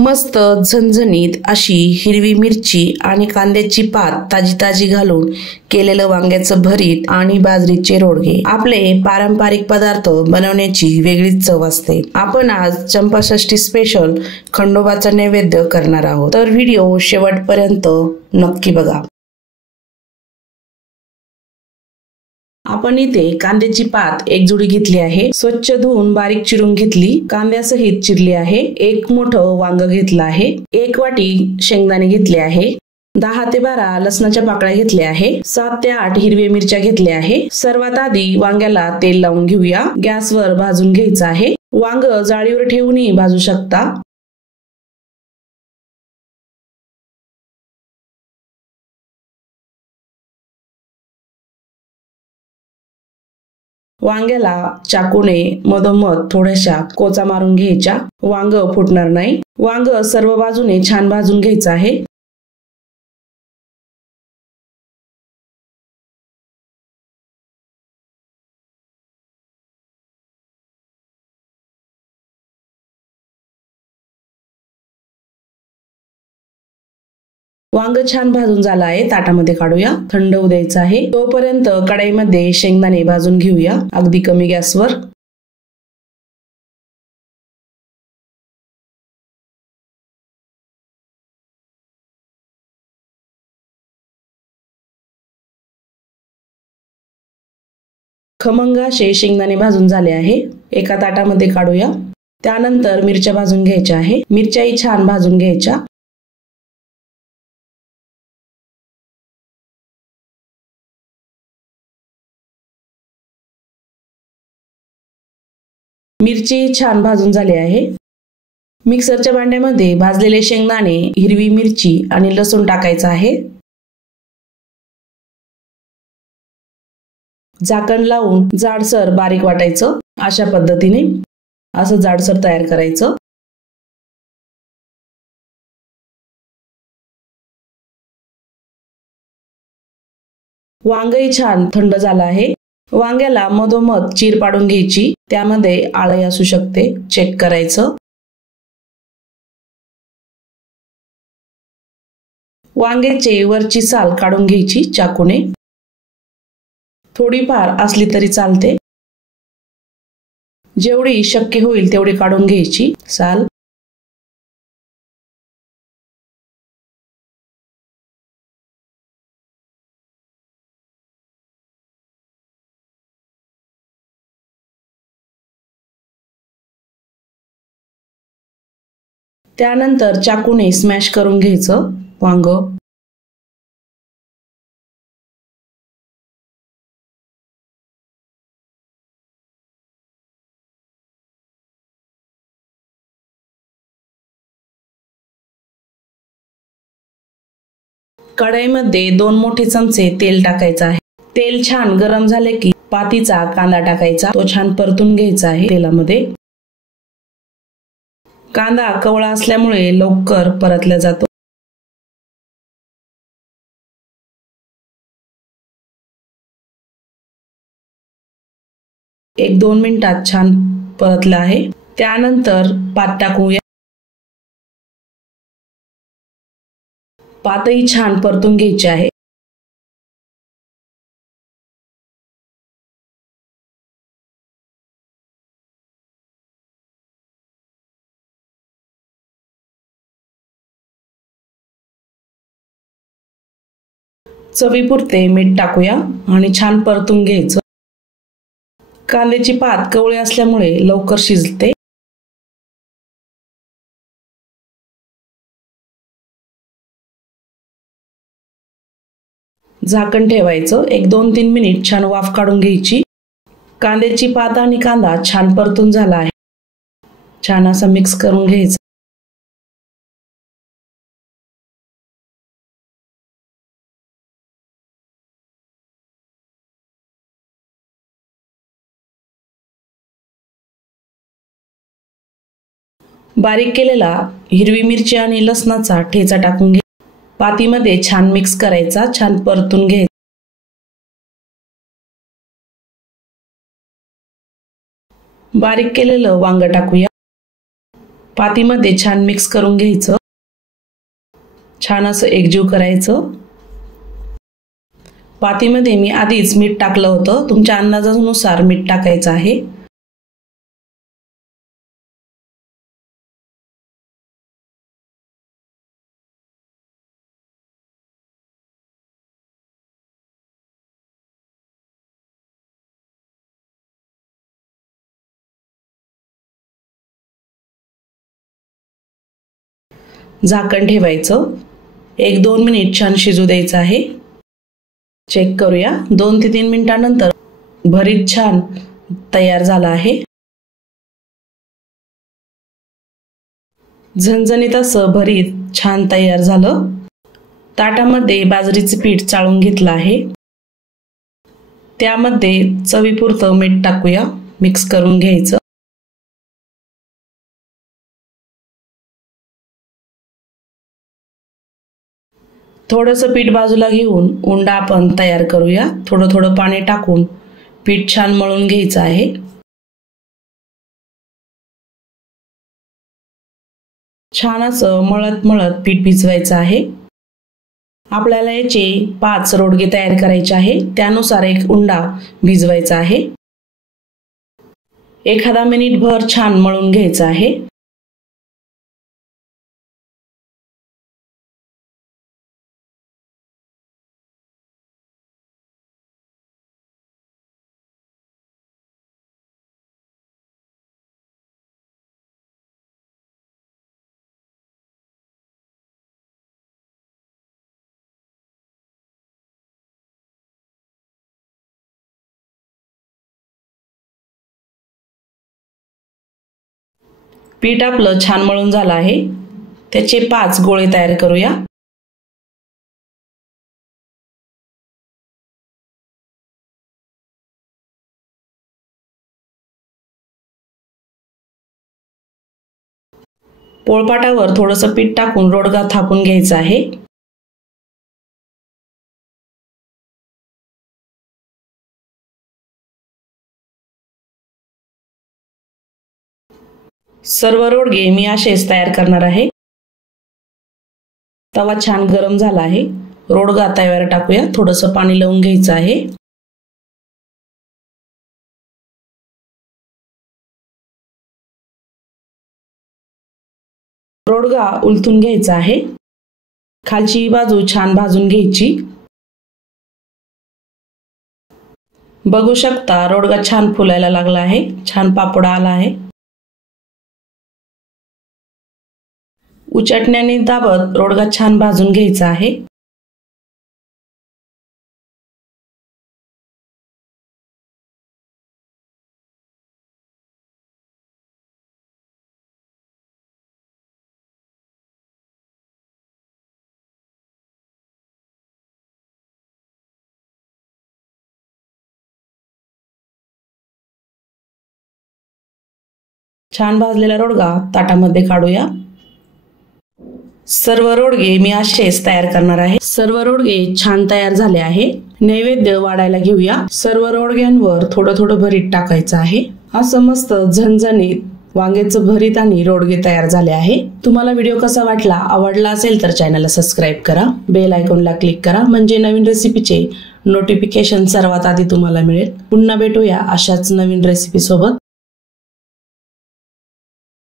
मस्त झणझणीत अशी हिरवी मिरची आणि कांद्याची पात ताजी ताजी घालून केलेलं वांग्याचं भरीत आणि बाजरीचे रोडगे आपले पारंपरिक पदार्थ बनवण्याची वेगळीच चव असते। आपण आज चंपाषष्ठी स्पेशल खंडोबाचा नैवेद्य करणार आहोत, तर व्हिडिओ शेवटपर्यंत नक्की बघा। आपण इथे कांद्याची पात एक जुडी घेतली आहे, स्वच्छ धुवून बारीक चिरून घेतली, कांद्यासहित चिरली आहे। एक मोठं वांग घेतलं आहे, एक वाटी शेंगदाणे घेतले आहे, 10 ते 12 लसणाच्या पाकळ्या घेतल्या आहे, 7 ते 8 हिरव्या मिरच्या घेतल्या आहे। सर्वात आधी वांग्याला तेल लावून घेऊया, गॅसवर भाजून घ्यायचं आहे। वांग जाळीवर ठेवूनही भाजू शकता। वांग्याला चाकूने मधोमध थोड्याशा कोचा मारून घ्यायच्या, वांग फुटणार नाही। वांग सर्व बाजूने छान भाजून घ्यायचं आहे। वांग छान भाजून झालं आहे, ताटामध्ये काढूया, थंड होऊ द्यायचं आहे। तोपर्यंत कढईमध्ये शेंगदाणे भाजून घेऊया, अगदी कमी गॅसवर। खमंग असे शेंगदाणे भाजून झाले आहे, एका ताटामध्ये काढूया। त्यानंतर मिरच्या भाजून घ्यायच्या आहे, मिरच्याही छान भाजून घ्यायच्या। मिरची छान भाजून झाली आहे। मिक्सरच्या भांड्यामध्ये भाजलेले शेंगदाणे, हिरवी मिरची आणि लसूण टाकायचं आहे। झाकण लावून जाडसर बारीक वाटायचं, अशा पद्धतीने असं जाडसर तयार करायचं। वांगही छान थंड झालं आहे। वांग्याला मधोमध चीर पाडून घ्यायची, त्यामध्ये आळी असू शकते, चेक करायचं। वांग्याचे वरची साल काढून घ्यायची चाकूने, थोडीफार असली तरी चालते, जेवढी शक्य होईल तेवढी काढून घ्यायची साल। त्यानंतर चाकूने स्मॅश करून घ्यायचं वांग। कढईमध्ये 2 मोठे चमचे तेल टाकायचं आहे। तेल छान गरम झाले की पातीचा कांदा टाकायचा, तो छान परतून घ्यायचा आहे तेलामध्ये। कांदा कवळा असल्यामुळे लवकर परतला जातो। एक 2 मिनिटात छान परतला आहे। त्यानंतर पात टाकूया, पातही छान परतून घ्यायची आहे। चवीपुरते मीठ टाकूया आणि छान परतून घ्यायचं। कांद्याची पात कवळी असल्यामुळे लवकर शिजते। झाकण ठेवायचं, एक 2-3 मिनिट छान वाफ काढून घ्यायची। कांद्याची पात आणि कांदा छान परतून झाला आहे, छान असं मिक्स करून घ्यायचं। बारीक केलेला हिरवी मिरची आणि लसणाचा ठेचा टाकून घ्या, पातीमध्ये छान मिक्स करायचा, छान परतून घ्यायचा। बारीक केलेलं वांग टाकूया, पातीमध्ये छान मिक्स करून घ्यायचं, छान असं एकजीव करायचं। पातीमध्ये मी आधीच मीठ टाकलं होतं, तुमच्या अंदाजानुसार मीठ टाकायचं आहे। झाकण ठेवायचं, 1-2 मिनिट छान शिजू द्यायचं आहे। चेक करूया, 2 ते 3 मिनिटांनंतर भरीत छान तयार झालं आहे। झणझणीत असं भरीत छान तयार झालं। ताटामध्ये बाजरीचे पीठ चाळून घेतलं आहे, त्यामध्ये चवीपुरतं मीठ टाकूया, मिक्स करून घ्यायचं। थोडंसं पीठ बाजूला घेऊन उंडा आपण तयार करूया। थोडं थोडं पाणी टाकून पीठ छान मळून घ्यायचं आहे। छान असं मळत मळत पीठ भिजवायचं आहे। आपल्याला याचे 5 रोडगे तयार करायचे आहे, त्यानुसार एक उंडा भिजवायचा आहे। 1 मिनिटभर छान मळून घ्यायचं आहे। पीठ आपलं छान मळून झालं आहे, त्याचे 5 गोळे तयार करूया। पोळपाटावर थोडंसं पीठ टाकून रोडगा थापून घ्यायचा आहे। सर्व रोडगे मी असेच तयार करणार आहे। तवा छान गरम झाला आहे, रोडगा तव्यावर टाकूया, थोडंसं पाणी लावून घ्यायचं आहे। रोडगा उलटून घ्यायचा आहे, खालची बाजू छान भाजून घ्यायची। बघू शकता रोडगा छान फुलायला लागला आहे, छान पापड आला आहे। उचटण्याने दाबत रोडगा छान भाजून घ्यायचा आहे। छान भाजलेला रोडगा ताटामध्ये काढूया। सर्व रोडगे मी असेच तयार करणार आहे। सर्व रोडगे छान तयार झाले आहे, नैवेद्य वाढायला घेऊया। सर्व रोडग्यांवर थोडं थोडं भरीत टाकायचं आहे। असं मस्त झणझणीत वांग्याचं भरीत आणि रोडगे तयार झाले आहे। तुम्हाला व्हिडिओ कसा वाटला, आवडला असेल तर चॅनलला सबस्क्राईब करा, बेल आयकॉनला क्लिक करा, म्हणजे नवीन रेसिपीचे नोटिफिकेशन सर्वात आधी तुम्हाला मिळेल। पुन्हा भेटूया अशाच नवीन रेसिपी सोबत।